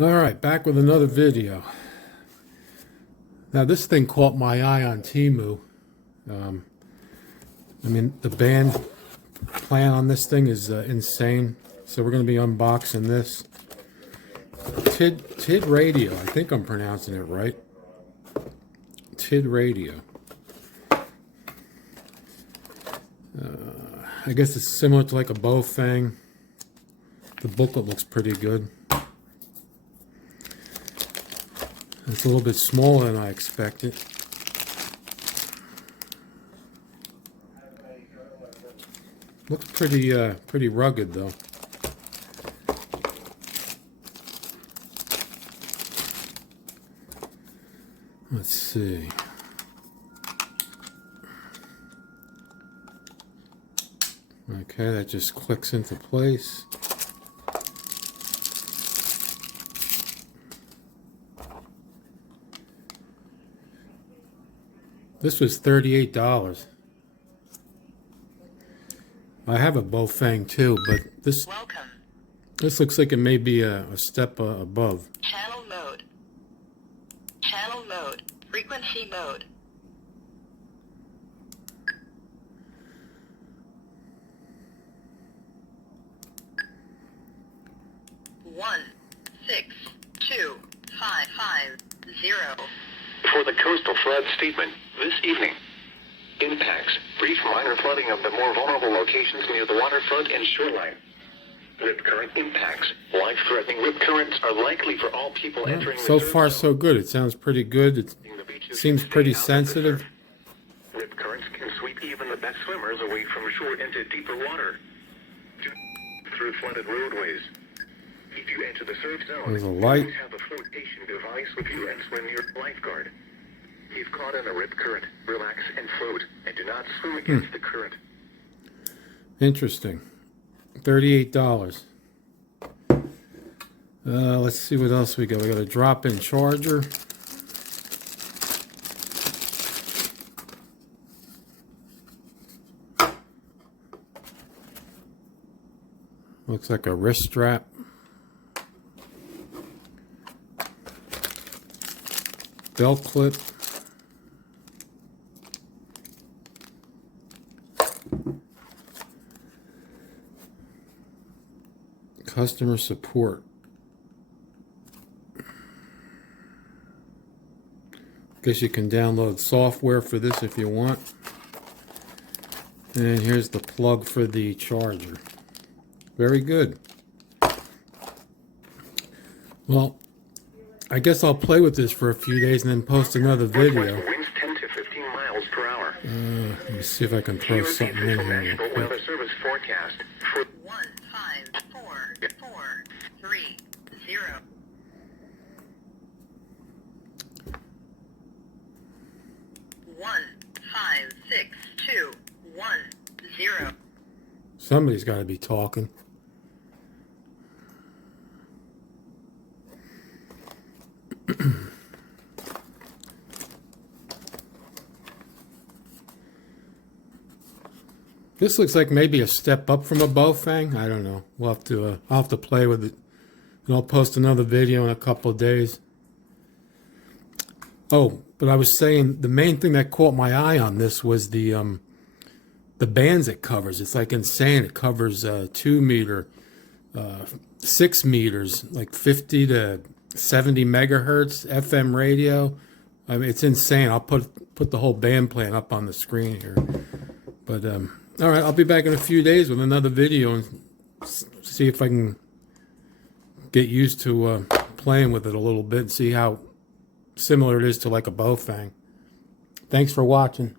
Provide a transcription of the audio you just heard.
Alright, back with another video. Now this thing caught my eye on Temu. I mean, the band plan on this thing is insane. So we're going to be unboxing this. Tidradio, I think I'm pronouncing it right. Tidradio. I guess it's similar to like a bow thing. The booklet looks pretty good. It's a little bit smaller than I expected. Looks pretty rugged though. Let's see. Okay, that just clicks into place. This was $38. I have a Bofang too, but this looks like it may be a step above. Channel mode. Channel mode. Frequency mode. One 6 2 5 5 0. For the coastal flood statement this evening. Impacts. Brief minor flooding of the more vulnerable locations near the waterfront and shoreline. Rip current impacts. Life-threatening rip currents are likely for all people entering. So far, so good. It sounds pretty good. It seems pretty sensitive. Rip currents can sweep even the best swimmers away from shore into deeper water. Through flooded roadways. If you enter the surf zone, There's a light. please have a flotation device with you and swim your lifeguard. If caught in a rip current, relax and float, and do not swim against the current. Interesting. $38. Let's see what else we got. We got a drop-in charger. Looks like a wrist strap. Belt clip. Customer support. Guess you can download software for this if you want. And here's the plug for the charger. Very good. Well, I guess I'll play with this for a few days and then post another video. Winds 10 to 15 miles per hour. Let me see if I can throw something in here real quick. Weather Service forecast for 1 5 4 4 3 0. One 5 6 2 1 0. Somebody's got to be talking. This looks like maybe a step up from a Bofang. I don't know. We'll have to. I'll have to play with it, and I'll post another video in a couple of days. Oh, but I was saying the main thing that caught my eye on this was the bands it covers. It's like insane. It covers 2 meter, 6 meters, like 50 to 70 megahertz FM radio. I mean, it's insane. I'll put the whole band plan up on the screen here. But all right, I'll be back in a few days with another video and see if I can get used to playing with it a little bit and see how similar it is to like a Bofang. Thanks for watching.